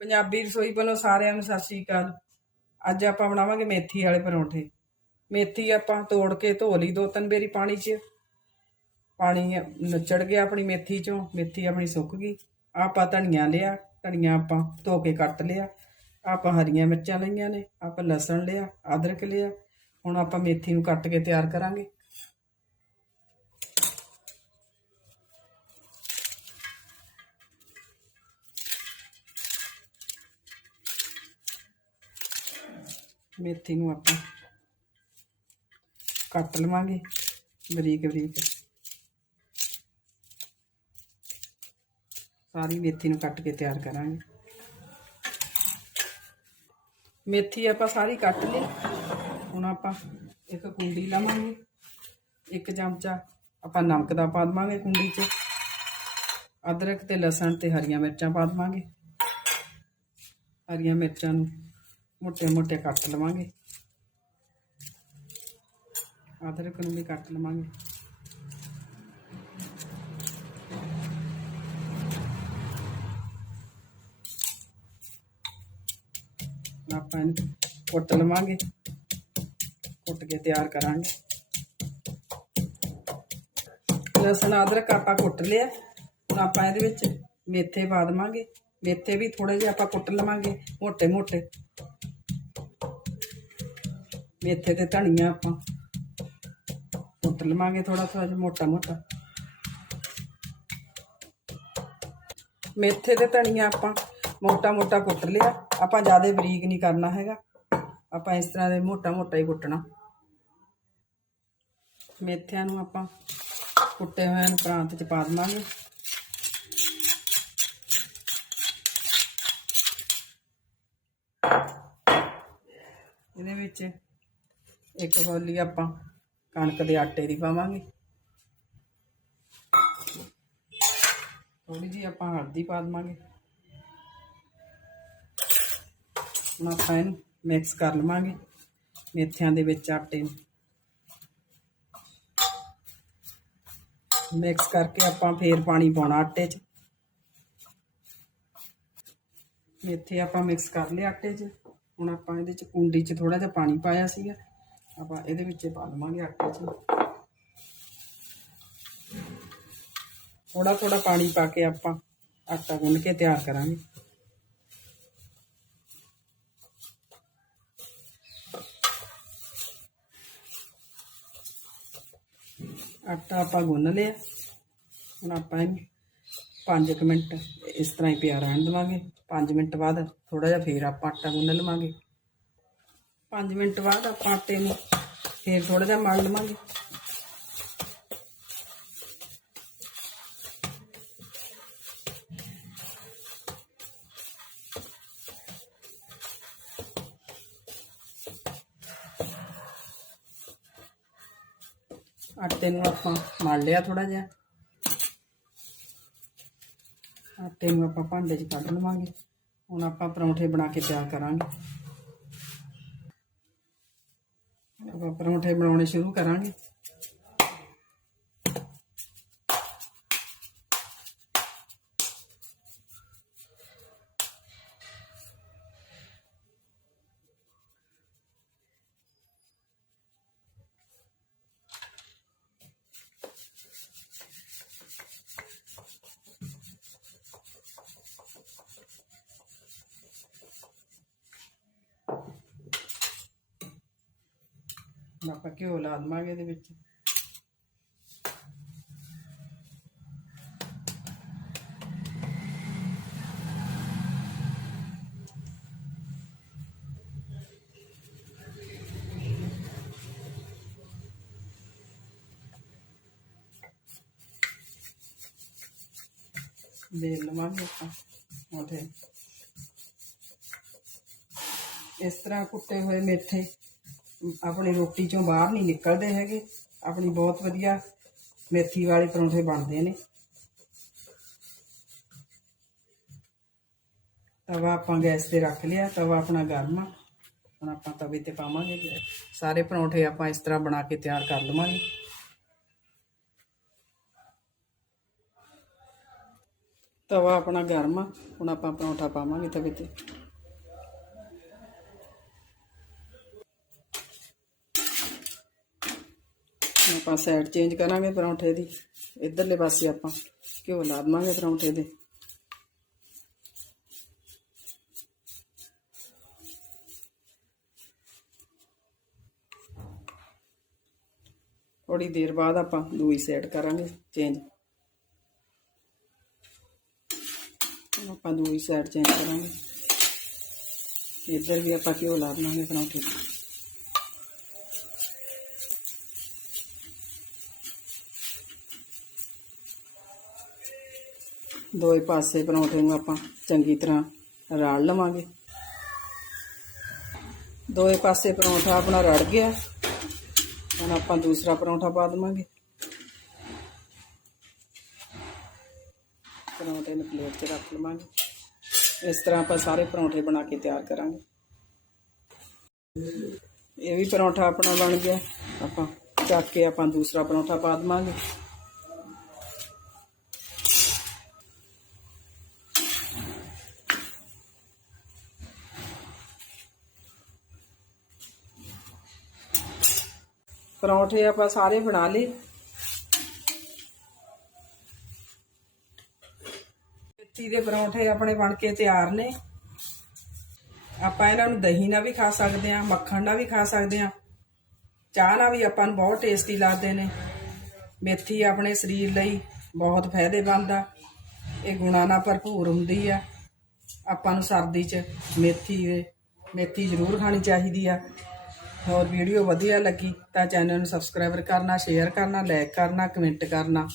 ਪੰਜਾਬੀ ਰਸੋਈ ਵੱਲੋਂ ਸਾਰਿਆਂ ਨੂੰ ਸਤਿ ਸ਼੍ਰੀ ਅਕਾਲ। ਅੱਜ ਆਪਾਂ ਬਣਾਵਾਂਗੇ ਮੇਥੀ ਵਾਲੇ ਪਰੌਂਠੇ। ਮੇਥੀ ਆਪਾਂ ਤੋੜ ਕੇ ਧੋ ਲਈ ਦੋ ਤਿੰਨ ਵਾਰੀ ਪਾਣੀ 'ਚ। ਪਾਣੀ ਨੱਚੜ ਗਿਆ ਆਪਣੀ ਮੇਥੀ 'ਚੋਂ। ਮੇਥੀ ਆਪਣੀ ਸੁੱਕ ਗਈ। ਆਪਾਂ ਧਨੀਆ ਲਿਆ। ਧਨੀਆ ਆਪਾਂ ਧੋ ਕੇ ਕੱਟ ਲਿਆ। ਆਪਾਂ ਹਰੀਆਂ ਮਿਰਚਾਂ ਲਈਆਂ ਨੇ। ਆਪਾਂ ਲਸਣ ਲਿਆ, ਅਦਰਕ ਲਿਆ। ਹੁਣ ਆਪਾਂ ਮੇਥੀ ਨੂੰ ਕੱਟ ਕੇ ਤਿਆਰ ਕਰਾਂਗੇ। ਮੇਥੀ ਨੂੰ ਆਪਾਂ ਕੱਟ ਲਵਾਂਗੇ ਬਰੀਕ ਬਰੀਕ। ਸਾਰੀ ਮੇਥੀ ਨੂੰ ਕੱਟ ਕੇ ਤਿਆਰ ਕਰਾਂਗੇ। ਮੇਥੀ ਆਪਾਂ ਸਾਰੀ ਕੱਟ ਲਈ। ਹੁਣ ਆਪਾਂ ਇੱਕ ਕੁੰਡੀ ਲਵਾਂਗੇ। ਇੱਕ ਚਮਚਾ ਆਪਾਂ ਨਮਕ ਦਾ ਪਾ ਦੇਵਾਂਗੇ ਕੁੰਡੀ 'ਚ। ਅਦਰਕ ਤੇ ਲਸਣ ਤੇ ਹਰੀਆਂ ਮਿਰਚਾਂ ਪਾ ਦੇਵਾਂਗੇ। ਹਰੀਆਂ ਮਿਰਚਾਂ ਨੂੰ ਮੋਟੇ-ਮੋਟੇ ਕੱਟ ਲਵਾਂਗੇ। ਅਦਰਕ ਨੂੰ ਵੀ ਕੱਟ ਲਵਾਂਗੇ। ਆਪਾਂ ਇਹਨੂੰ ਕੁੱਟ ਲਵਾਂਗੇ। ਕੁੱਟ ਕੇ ਤਿਆਰ ਕਰਾਂਗੇ। ਲਸਣ, ਅਦਰਕ ਆਪਾਂ ਕੁੱਟ ਲਿਆ। ਹੁਣ ਆਪਾਂ ਇਹਦੇ ਵਿੱਚ ਮੇਥੇ ਪਾ ਦਵਾਂਗੇ। ਮੇਥੇ ਵੀ ਥੋੜੇ ਜਿਹਾ ਆਪਾਂ ਕੁੱਟ ਲਵਾਂਗੇ ਮੋਟੇ-ਮੋਟੇ ਮੇਥੇ ਤੇ ਧਨੀਆ ਆਪਾਂ ਕੁੱਟ ਲਵਾਂਗੇ ਥੋੜਾ ਥੋੜਾ ਜਿਹਾ, ਮੋਟਾ ਮੋਟਾ। ਮੇਥੇ ਤੇ ਧਨੀਆ ਆਪਾਂ ਮੋਟਾ ਮੋਟਾ ਕੁੱਟ ਲਿਆ। ਆਪਾਂ ਜ਼ਿਆਦਾ ਬਰੀਕ ਨਹੀਂ ਕਰਨਾ ਹੈਗਾ। ਆਪਾਂ ਇਸ ਤਰ੍ਹਾਂ ਦੇ ਮੋਟਾ ਮੋਟਾ ਹੀ ਕੁੱਟਣਾ। ਮੇਥਿਆਂ ਨੂੰ ਆਪਾਂ ਕੁੱਟੇ ਹੋਏ ਨੂੰ ਪ੍ਰਾਂਤ ਚ ਪਾ ਦੇਵਾਂਗੇ। ਇਹਦੇ ਵਿੱਚ ਇੱਕ ਕੌਲੀ ਆਪਾਂ ਕਣਕ ਦੇ ਆਟੇ ਦੀ ਪਾਵਾਂਗੇ। ਥੋੜੀ ਜਿਹੀ ਆਪਾਂ ਹਲਦੀ ਪਾ ਦੇਵਾਂਗੇ। ਹੁਣ ਆਪਾਂ ਇਹਨੂੰ ਮਿਕਸ ਕਰ ਲਵਾਂਗੇ ਮੇਥਿਆਂ ਦੇ ਵਿੱਚ ਆਟੇ ਨੂੰ। ਮਿਕਸ ਕਰਕੇ ਆਪਾਂ ਫੇਰ ਪਾਣੀ ਪਾਉਣਾ ਆਟੇ 'ਚ। ਮੇਥੇ ਆਪਾਂ ਮਿਕਸ ਕਰ ਲਿਆ ਆਟੇ 'ਚ। ਹੁਣ ਆਪਾਂ ਇਹਦੇ 'ਚ ਕੁੰਡੀ 'ਚ ਥੋੜਾ ਜਿਹਾ ਪਾਣੀ ਪਾਇਆ ਸੀਗਾ। ਆਪਾਂ ਇਹਦੇ ਵਿੱਚ ਹੀ ਪਾ ਲਵਾਂਗੇ ਆਟੇ 'ਚ ਥੋੜਾ ਥੋੜਾ ਪਾਣੀ ਪਾ ਕੇ ਆਪਾਂ ਆਟਾ ਗੁੰਨ ਕੇ ਤਿਆਰ ਕਰਾਂਗੇ ਆਟਾ ਆਪਾਂ ਗੁੰਨ ਲਿਆ ਹੁਣ ਆਪਾਂ ਇਹਨੂੰ 5 ਮਿੰਟ ਇਸ ਤਰ੍ਹਾਂ ਹੀ ਪਿਆ ਰਹਿਣ ਦੇਵਾਂਗੇ 5 ਮਿੰਟ ਬਾਅਦ ਥੋੜਾ ਜਿਹਾ ਫੇਰ ਆਪਾਂ ਆਟਾ ਗੁੰਨ ਲਵਾਂਗੇ 5 ਮਿੰਟ ਬਾਅਦ ਆਪਾਂ ਆਟੇ ਨੂੰ ਫੇਰ ਥੋੜਾ ਜਿਹਾ ਮਲ ਲਵਾਂਗੇ। ਆਟੇ ਨੂੰ ਆਪਾਂ ਮਲ ਲਿਆ ਥੋੜਾ ਜਿਹਾ। ਆਟੇ ਨੂੰ ਆਪਾਂ ਭਾਂਡੇ 'ਚ ਕੱਢ ਲਵਾਂਗੇ। ਹੁਣ ਆਪਾਂ ਪਰੌਂਠੇ ਬਣਾ ਕੇ ਤਿਆਰ ਕਰਾਂਗੇ ਆਪਾਂ ਪਰੌਂਠੇ ਬਣਾਉਣੇ ਸ਼ੁਰੂ ਕਰਾਂਗੇ। ਹੁਣ ਆਪਾਂ ਘਿਓ ਲਾ ਦੇਵਾਂਗੇ ਇਹਦੇ ਵਿੱਚ। ਦੇ ਲਵਾਂਗੇ ਆਪਾਂ ਉਹਦੇ। ਇਸ ਤਰ੍ਹਾਂ ਕੁੱਟੇ ਹੋਏ ਮੇਥੇ। ਆਪਣੀ ਰੋਟੀ ਚੋਂ ਬਾਹਰ ਨਹੀਂ ਨਿਕਲਦੇ ਹੈਗੇ। ਆਪਣੀ ਬਹੁਤ ਵਧੀਆ ਮੇਥੀ ਵਾਲੇ ਪਰੌਂਠੇ ਬਣਦੇ ਨੇ। ਤਵਾ ਆਪਾਂ ਗੈਸ ਤੇ ਰੱਖ ਲਿਆ। ਤਵਾ ਆਪਣਾ ਗਰਮ ਆ। ਹੁਣ ਆਪਾਂ ਤਵੇ ਤੇ ਪਾਵਾਂਗੇ। ਸਾਰੇ ਪਰੌਂਠੇ ਆਪਾਂ ਇਸ ਤਰ੍ਹਾਂ ਬਣਾ ਕੇ ਤਿਆਰ ਕਰ ਲਵਾਂਗੇ। ਤਵਾ ਆਪਣਾ ਗਰਮ ਆ। ਹੁਣ ਆਪਾਂ ਪਰੌਂਠਾ ਪਾਵਾਂਗੇ ਤਵੇ ਤੇ। ਆਪਾਂ ਸਾਈਡ ਚੇਂਜ ਕਰਾਂਗੇ ਪਰੌਂਠੇ ਦੀ। ਇਧਰਲੇ ਪਾਸੇ ਆਪਾਂ ਘਿਓ ਲਾ ਦੇਵਾਂਗੇ ਪਰੌਂਠੇ ਦੇ। ਥੋੜੀ ਦੇਰ ਬਾਅਦ ਆਪਾਂ ਦੂਈ ਸਾਈਡ ਕਰਾਂਗੇ ਚੇਂਜ ਆਪਾਂ ਦੂਈ ਸਾਈਡ ਚੇਂਜ ਕਰਾਂਗੇ। ਇੱਧਰ ਵੀ ਆਪਾਂ ਘਿਓ ਲਾ ਦੇਵਾਂਗੇ ਪਰੌਂਠੇ ਦੀ। ਦੋਏ ਪਾਸੇ ਪਰੌਂਠੇ ਨੂੰ ਆਪਾਂ ਚੰਗੀ ਤਰ੍ਹਾਂ ਰਾੜ ਲਵਾਂਗੇ। ਦੋਏ ਪਾਸੇ ਪਰੌਂਠਾ ਆਪਣਾ ਰੜ ਗਿਆ। ਹੁਣ ਆਪਾਂ ਦੂਸਰਾ ਪਰੌਂਠਾ ਪਾ ਦੇਵਾਂਗੇ। ਪਰੌਂਠੇ ਨੂੰ ਪਲੇਟ 'ਚ ਰੱਖ ਲਵਾਂਗੇ। ਇਸ ਤਰ੍ਹਾਂ ਆਪਾਂ ਸਾਰੇ ਪਰੌਂਠੇ ਬਣਾ ਕੇ ਤਿਆਰ ਕਰਾਂਗੇ। ਇਹ ਵੀ ਪਰੌਂਠਾ ਆਪਣਾ ਬਣ ਗਿਆ। ਆਪਾਂ ਚੱਕ ਕੇ ਆਪਾਂ ਦੂਸਰਾ ਪਰੌਂਠਾ ਪਾ ਦੇਵਾਂਗੇ। ਪਰੌਂਠੇ ਆਪਾਂ ਸਾਰੇ ਬਣਾ ਲਏ। ਮੇਥੀ ਦੇ ਪਰੌਂਠੇ ਆਪਣੇ ਬਣ ਕੇ ਤਿਆਰ ਨੇ। ਆਪਾਂ ਇਹਨਾਂ ਨੂੰ ਦਹੀਂ ਨਾਲ ਵੀ ਖਾ ਸਕਦੇ ਆ ਮੱਖਣ ਨਾਲ ਵੀ ਖਾ ਸਕਦੇ ਆ ਚਾਹ ਨਾਲ ਵੀ ਆਪਾਂ ਨੂੰ ਬਹੁਤ ਟੇਸਟੀ ਲੱਗਦੇ ਨੇ। ਮੇਥੀ ਆਪਣੇ ਸਰੀਰ ਲਈ ਬਹੁਤ ਫਾਇਦੇਮੰਦ ਆ। ਇਹ ਗੁਣਾਂ ਨਾਲ ਭਰਪੂਰ ਹੁੰਦੀ ਆ। ਆਪਾਂ ਨੂੰ ਸਰਦੀ 'ਚ ਮੇਥੀ ਮੇਥੀ ਜ਼ਰੂਰ ਖਾਣੀ ਚਾਹੀਦੀ ਆ। ਹੋਰ ਵੀਡੀਓ ਵਧੀਆ ਲੱਗੀ ਤਾਂ ਚੈਨਲ ਨੂੰ ਸਬਸਕ੍ਰਾਈਬ ਕਰਨਾ ਸ਼ੇਅਰ ਕਰਨਾ ਲਾਈਕ ਕਰਨਾ ਕਮੈਂਟ ਕਰਨਾ।